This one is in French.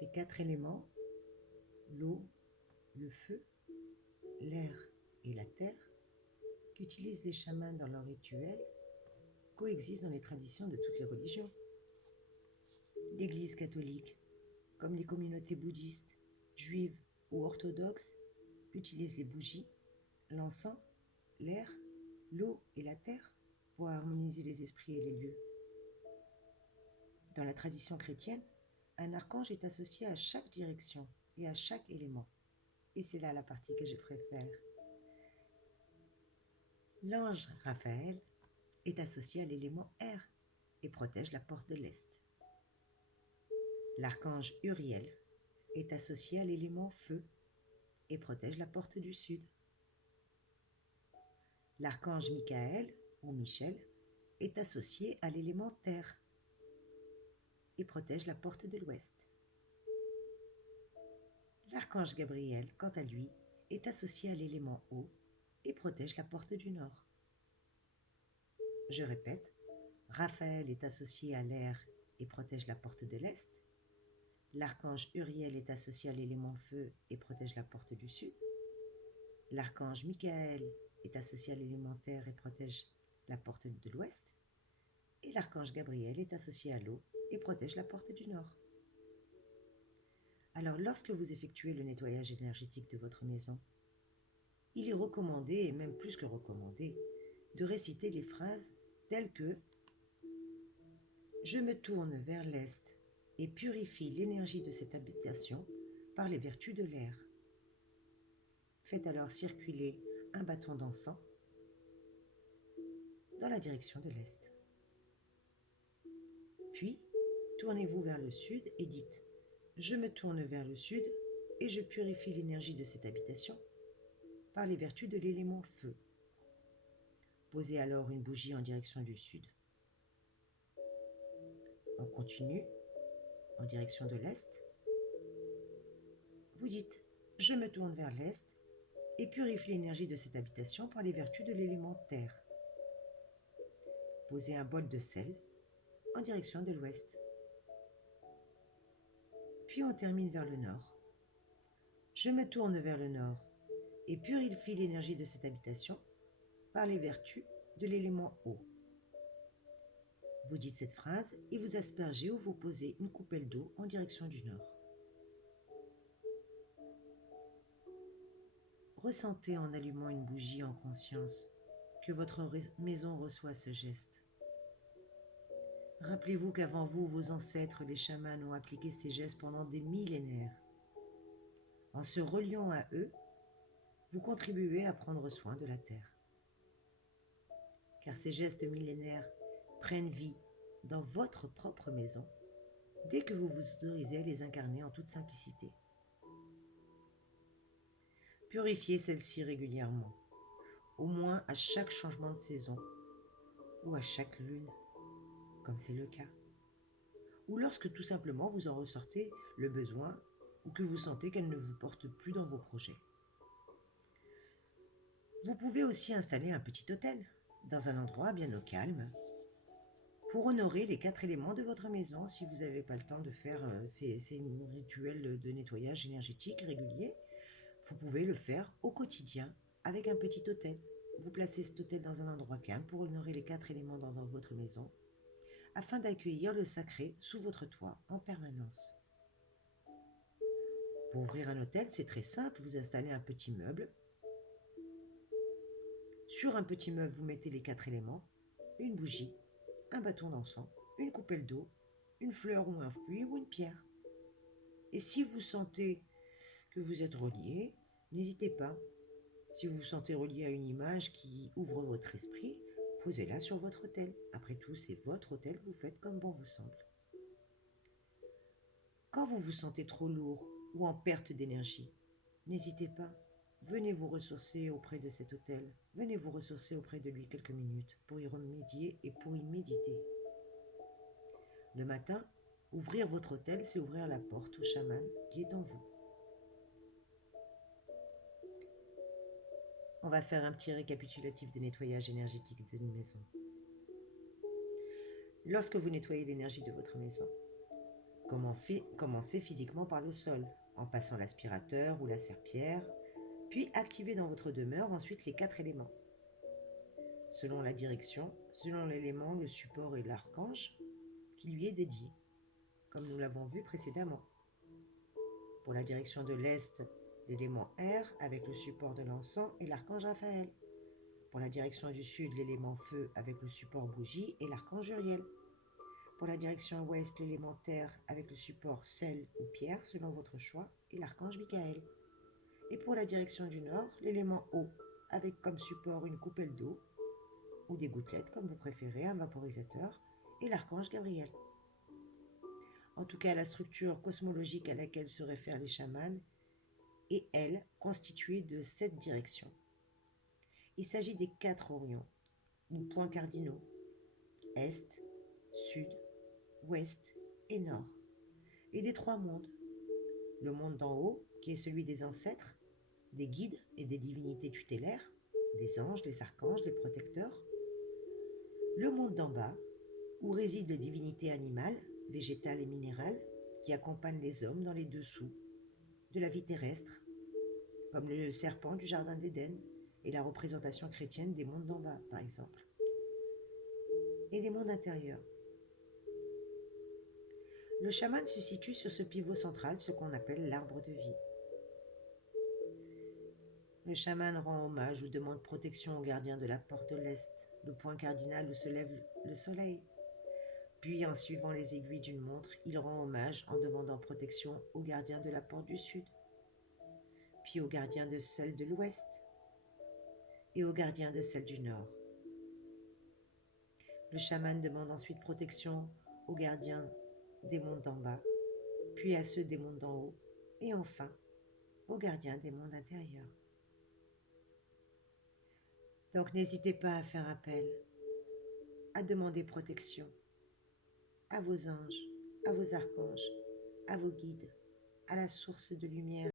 Ces 4 éléments, l'eau, le feu, l'air et la terre, qu'utilisent les chamans dans leurs rituels, coexistent dans les traditions de toutes les religions. L'Église catholique, comme les communautés bouddhistes, juives ou orthodoxes, utilise les bougies, l'encens, l'air, l'eau et la terre pour harmoniser les esprits et les lieux. Dans la tradition chrétienne, un archange est associé à chaque direction et à chaque élément. Et c'est là la partie que je préfère. L'ange Raphaël est associé à l'élément air et protège la porte de l'Est. L'archange Uriel est associé à l'élément feu et protège la porte du Sud. L'archange Michael ou Michel est associé à l'élément terre et protège la porte de l'Ouest. L'archange Gabriel, quant à lui, est associé à l'élément eau et protège la porte du Nord. Je répète, Raphaël est associé à l'air et protège la porte de l'Est. L'archange Uriel est associé à l'élément feu et protège la porte du Sud. L'archange Michael est associé à l'élément terre et protège la porte de l'Ouest. Et l'archange Gabriel est associé à l'eau et protège la porte du Nord. Alors, lorsque vous effectuez le nettoyage énergétique de votre maison, il est recommandé, et même plus que recommandé, de réciter les phrases telles que « Je me tourne vers l'Est et purifie l'énergie de cette habitation par les vertus de l'air. » Faites alors circuler un bâton d'encens dans la direction de l'Est. Puis, tournez-vous vers le Sud et dites « Je me tourne vers le Sud et je purifie l'énergie de cette habitation par les vertus de l'élément feu. » Posez alors une bougie en direction du Sud. On continue en direction de l'Est. Vous dites « Je me tourne vers l'Est et purifie l'énergie de cette habitation par les vertus de l'élément terre. » Posez un bol de sel en direction de l'Ouest. Puis on termine vers le Nord. Je me tourne vers le Nord et purifie l'énergie de cette habitation par les vertus de l'élément eau. Vous dites cette phrase et vous aspergez ou vous posez une coupelle d'eau en direction du Nord. Ressentez en allumant une bougie en conscience que votre maison reçoit ce geste. Rappelez-vous qu'avant vous, vos ancêtres, les chamans, ont appliqué ces gestes pendant des millénaires. En se reliant à eux, vous contribuez à prendre soin de la Terre. Car ces gestes millénaires prennent vie dans votre propre maison dès que vous vous autorisez à les incarner en toute simplicité. Purifiez celle-ci régulièrement, au moins à chaque changement de saison ou à chaque lune, comme c'est le cas. Ou lorsque tout simplement vous en ressortez le besoin ou que vous sentez qu'elle ne vous porte plus dans vos projets. Vous pouvez aussi installer un petit autel dans un endroit bien au calme pour honorer les 4 éléments de votre maison si vous n'avez pas le temps de faire ces rituels de nettoyage énergétique réguliers. Vous pouvez le faire au quotidien avec un petit autel. Vous placez cet autel dans un endroit calme pour honorer les 4 éléments dans votre maison afin d'accueillir le sacré sous votre toit en permanence. Pour ouvrir un autel, c'est très simple, vous installez un petit meuble. Sur un petit meuble, vous mettez les 4 éléments, une bougie, un bâton d'encens, une coupelle d'eau, une fleur ou un fruit ou une pierre. Et si vous sentez que vous êtes relié, n'hésitez pas. Si vous vous sentez relié à une image qui ouvre votre esprit, posez-la sur votre autel. Après tout, c'est votre autel, vous faites comme bon vous semble. Quand vous vous sentez trop lourd ou en perte d'énergie, n'hésitez pas. Venez vous ressourcer auprès de cet autel. Venez vous ressourcer auprès de lui quelques minutes pour y remédier et pour y méditer. Le matin, ouvrir votre autel, c'est ouvrir la porte au chaman qui est en vous. On va faire un petit récapitulatif des nettoyages énergétiques d'une maison. Lorsque vous nettoyez l'énergie de votre maison, Commencez physiquement par le sol, en passant l'aspirateur ou la serpillière, puis activez dans votre demeure ensuite les 4 éléments. Selon la direction, selon l'élément, le support et l'archange qui lui est dédié, comme nous l'avons vu précédemment. Pour la direction de l'Est, l'élément air avec le support de l'encens et l'archange Raphaël. Pour la direction du Sud, l'élément feu avec le support bougie et l'archange Uriel. Pour la direction ouest, l'élément terre avec le support sel ou pierre selon votre choix et l'archange Michael. Et pour la direction du nord, l'élément eau avec comme support une coupelle d'eau ou des gouttelettes comme vous préférez, un vaporisateur et l'archange Gabriel. En tout cas, la structure cosmologique à laquelle se réfèrent les chamans est, elle, constituée de 7 directions. Il s'agit des 4 orients, ou points cardinaux, Est, Sud, Ouest et Nord, et des 3 mondes. Le monde d'en haut, qui est celui des ancêtres, des guides et des divinités tutélaires, les anges, les archanges, les protecteurs. Le monde d'en bas, où résident les divinités animales, végétales et minérales, qui accompagnent les hommes dans les dessous de la vie terrestre, comme le serpent du jardin d'Éden et la représentation chrétienne des mondes d'en bas, par exemple. Et les mondes intérieurs. Le chaman se situe sur ce pivot central, ce qu'on appelle l'arbre de vie. Le chaman rend hommage ou demande protection au gardien de la porte de l'Est, le point cardinal où se lève le soleil. Puis, en suivant les aiguilles d'une montre, il rend hommage en demandant protection au gardien de la porte du Sud, puis au gardien de celle de l'Ouest et au gardien de celle du Nord. Le chaman demande ensuite protection aux gardiens des mondes d'en bas, puis à ceux des mondes d'en haut, et enfin aux gardiens des mondes intérieurs. Donc n'hésitez pas à faire appel, à demander protection à vos anges, à vos archanges, à vos guides, à la source de lumière